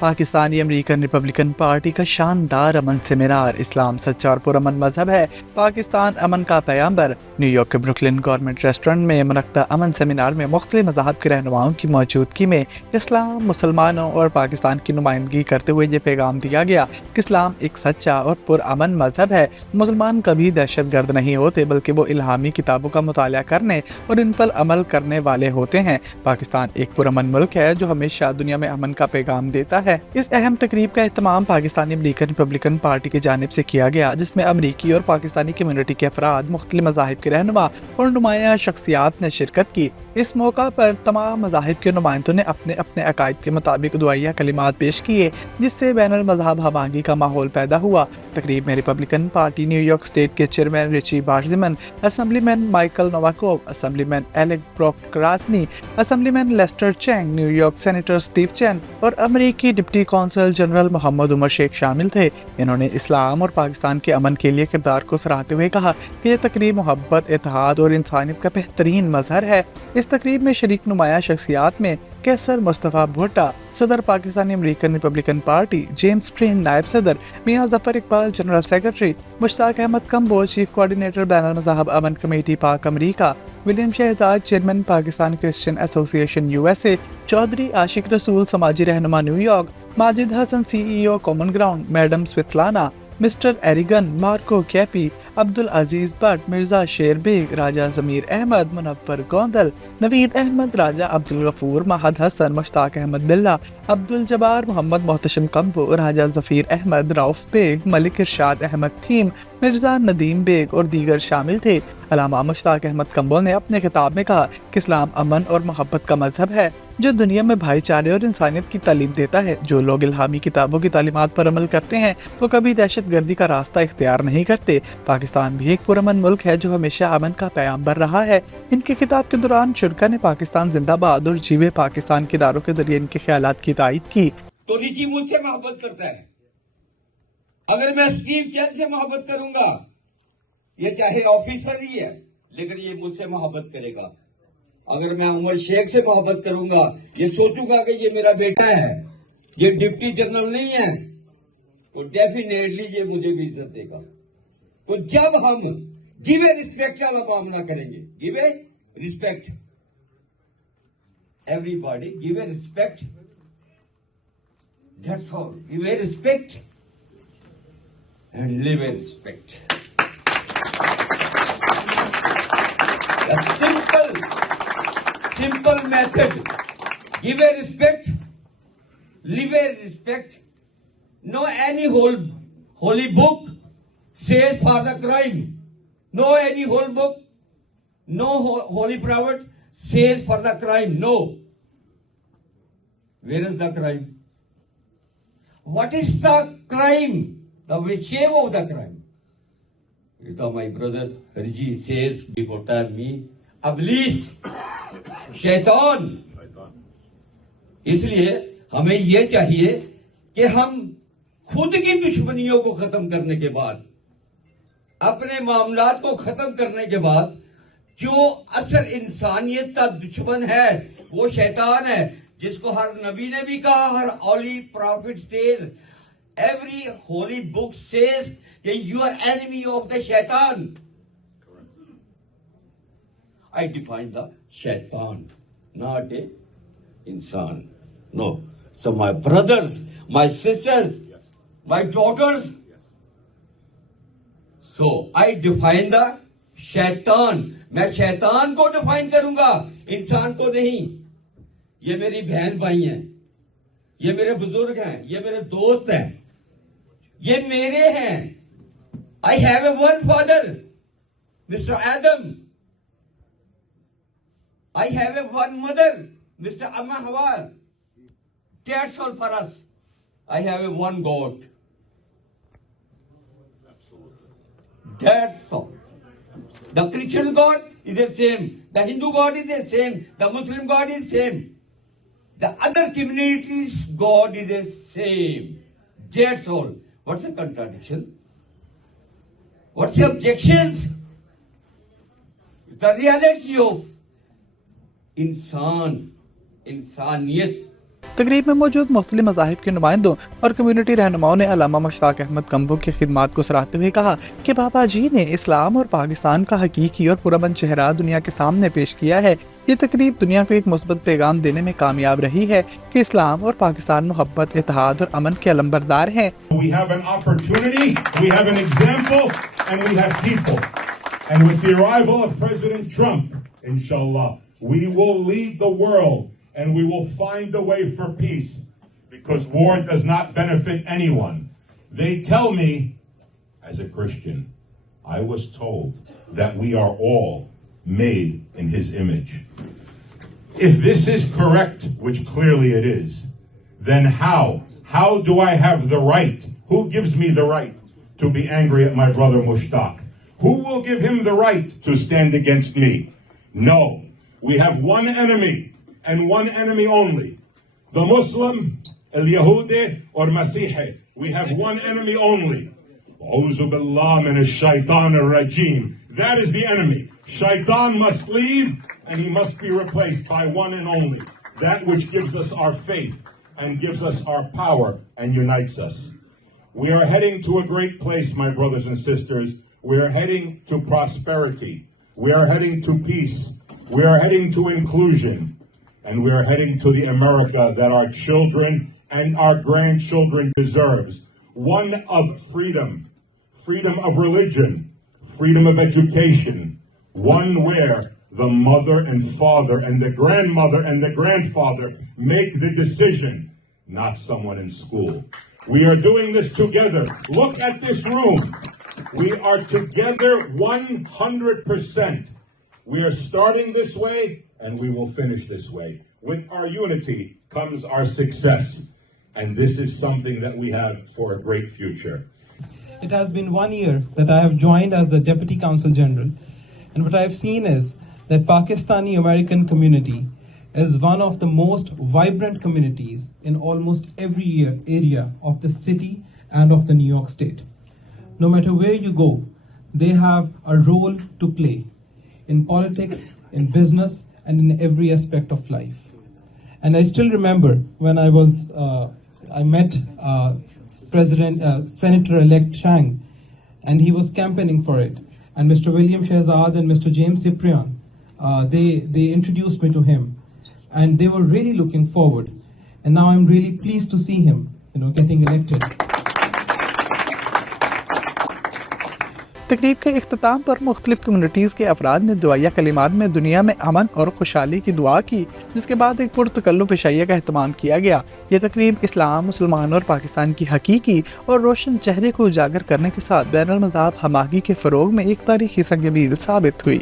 Pakistani American Republican party का शानदार अमन सेमिनार, इस्लाम सच्चा और पुरअमन मजहब है, पाकिस्तान अमन का पैगंबर। न्यूयॉर्क के ब्रुकलिन गवर्नमेंट रेस्टोरेंट में मुनक्कदा अमन सेमिनार में मुख्तलिफ मज़ाहब के रहनुमाओं की मौजूदगी में इस्लाम, मुसलमानों और पाकिस्तान की नुमाइंदगी करते हुए ये पैगाम दिया गया कि इस्लाम एक सच्चा और पुरअमन मजहब है। मुसलमान कभी दहशत गर्द नहीं होते, बल्कि वो इल्हामी किताबों का मुताला करने और इन पर अमल करने वाले होते हैं। पाकिस्तान एक पुरअमन मुल्क है जो हमेशा दुनिया में अमन का पैगाम देता है। इस अहम तकरीब का एहतमाम पाकिस्तानी अमेरिकन रिपब्लिकन पार्टी की जानिब से किया गया, जिसमें अमरीकी और पाकिस्तानी कम्युनिटी के अफराद, मुख्तलिफ मज़ाहिब के रहनुमा और नुमाया शख्सियात ने शिरकत की। इस मौका पर तमाम मज़ाहिब के नुमाइंदों ने अपने अपने अकायद के मुताबिक दुआया कलिमात पेश किए, जिससे बैनुल मज़हब हमआहंगी का माहौल पैदा हुआ। तकरीब में रिपब्लिकन पार्टी न्यूयॉर्क स्टेट के चेयरमैन रिची बार्जिमन, assemblyman Michael Novakhov, assemblyman Alec Brook Krasny, assemblyman Lester Chang, New York senator Steve Chan और अमरीकी deputy consul general Mohammad Umar Sheikh शामिल थे। इन्होंने इस्लाम और पाकिस्तान के अमन के लिए किरदार को सराहते हुए कहा कि यह तकरीब मोहब्बत, इत्तेहाद और इंसानियत का बेहतरीन मजहर है। इस तकरीब में शरीक नुमाया शख्सियात में कैसर मुस्तफ़ा भुट्टा, सदर Pakistani American Republican party, James प्रिन नायब सदर, Mian Zafar Iqbal general secretary, Mushtaq Ahmed Kamboj chief coordinator बैनुल मज़हब अमन कमेटी पाक अमरीका, William Shahzad chairman Pakistan Christian association USA, Chaudhry Ashiq Rasool समाजी रहनुमा New York, Majid Hassan CEO common ground, madam Svetlana, mister एरिगन, मार्को कैपी, अब्दुल अजीज भट्ट, मिर्जा शेर बेग, राजा जमीर अहमद, मुनव्वर गोंदल, नवीद अहमद, राजा अब्दुल गफूर, महद हसन, मुश्ताक अहमद बिल्ला, अब्दुल जबार, मोहम्मद मोहतशम कम्बो, राजा जफीर अहमद, रऊफ बेग, मलिक इरशाद अहमद थीम, मिर्जा नदीम बेग और दीगर शामिल थे। अल्लामा मुश्ताक अहमद कम्बो ने अपने खिताब में कहा कि इस्लाम अमन और मोहब्बत का मजहब है जो दुनिया में भाईचारे और इंसानियत की तालीम देता है। जो लोग इल्हामी किताबों की तालीमात पर अमल करते हैं तो कभी दहशत गर्दी का रास्ता इख्तियार नहीं करते। पाकिस्तान भी एक पुरअमन मुल्क है जो हमेशा अमन का पैगंबर रहा है। इनके खिताब के दौरान शुरका ने पाकिस्तान जिंदाबाद और जीवे पाकिस्तान के इदारों के जरिए इनके ख्यालात की तायीद की। तो रिची मुझसे मोहब्बत करता है, अगर मैं स्टीव चैन से मोहब्बत करूंगा, ये चाहे ऑफिसर ही है लेकिन ये मुझसे मोहब्बत करेगा। अगर मैं उमर शेख से मोहब्बत करूंगा, ये सोचूंगा कि ये मेरा बेटा है, ये डिप्टी जनरल नहीं है, तो डेफिनेटली ये मुझे भी इज्जत देगा। तो जब हम गिव ए रिस्पेक्ट वाला मामला करेंगे, give a respect, everybody give a respect, that's all, give a respect and live A respect. Simple method. Give a respect, live a respect. No any holy book says for the crime. No any holy book, no holy prophet says for the crime. No. Where is the crime? What is the crime? The shame of the crime. So my brother Harji says before time me, Iblis, शैतान। इसलिए हमें यह चाहिए कि हम खुद की दुश्मनियों को खत्म करने के बाद, अपने मामलात को खत्म करने के बाद, जो असल इंसानियत का दुश्मन है वो शैतान है, जिसको हर नबी ने भी कहा, हर holy prophet says, every holy book says you are enemy of the शैतान। I define the shaitan, not a insan. No. So my brothers, my sisters, my daughters. So I define the shaitan. मैं शैतान को डिफाइन करूंगा, इंसान को नहीं। ये मेरी बहन भाई हैं, ये मेरे बुजुर्ग हैं, ये मेरे दोस्त हैं, ये मेरे हैं। I have a one father, Mr. Adam. I have a one mother, Mr. Amma Hawa. That's all for us. I have a one God. That's all. The Christian God is the same. The Hindu God is the same. The Muslim God is the same. The other communities' God is the same. That's all. What's the contradiction? What's the objections? The reality of इंसानियत. तकरीब में मौजूद मुख्तलिफ मज़ाहिब के नुमाइंदों और कम्युनिटी रहनुमाओं ने अल्लामा मुश्ताक अहमद कम्बो की खिदमात को सराहते हुए कहा कि बाबा जी ने इस्लाम और पाकिस्तान का हकीकी और पुरअमन चेहरा दुनिया के सामने पेश किया है। ये तकरीब दुनिया को एक मुस्बत पैगाम देने में कामयाब रही है कि इस्लाम और पाकिस्तान मोहब्बत, इत्तेहाद और अमन के अलंबरदार हैं। We have an opportunity, we have an example, and we have people. And with the arrival of President Trump, inshallah, we will lead the world and we will find a way for peace, because war does not benefit anyone. They tell me, as a Christian, I was told that we are all made in his image. If this is correct, which clearly it is, then how do I have the right? Who gives me the right to be angry at my brother Mushtaq? Who will give him the right to stand against me? No, we have one enemy and one enemy only. The Muslim, al-Yahudi or Masihi. We have one enemy only. A'udhu billah min ash-shaytan ar-rajim. That is the enemy. Shaitan must leave and he must be replaced by one and only. That which gives us our faith and gives us our power and unites us. We are heading to a great place, my brothers and sisters. We are heading to prosperity. We are heading to peace. We are heading to inclusion. And we are heading to the America that our children and our grandchildren deserves. One of freedom, freedom of religion, freedom of education. One where the mother and father and the grandmother and the grandfather make the decision, not someone in school. We are doing this together. Look at this room. We are together 100%. We are starting this way and we will finish this way. With our unity comes our success. And this is something that we have for a great future. It has been 1 year that I have joined as the Deputy Consul General. And what I have seen is that Pakistani American community is one of the most vibrant communities in almost every area of the city and of the New York State. No matter where you go, they have a role to play in politics, in business, and in every aspect of life. And I still remember when I met Senator-elect Chang, and he was campaigning for it. And Mr. William Shehzad and Mr. James Cyprian, they introduced me to him, and they were really looking forward. And now I'm really pleased to see him, getting elected. तकरीब के इख्तिताम पर मुख्तलिफ कम्युनिटीज़ के अफराद ने दुआया कलिमात में दुनिया में अमन और खुशहाली की दुआ की, जिसके बाद एक पुरतकल्लुफ़ इशाइया का एहतमाम किया गया। ये तकरीब इस्लाम, मुसलमान और पाकिस्तान की हकीकी और रोशन चेहरे को उजागर करने के साथ बैनुल मज़हब हमागी के फ़रोग़ में एक तारीख़ी संग मील साबित हुई।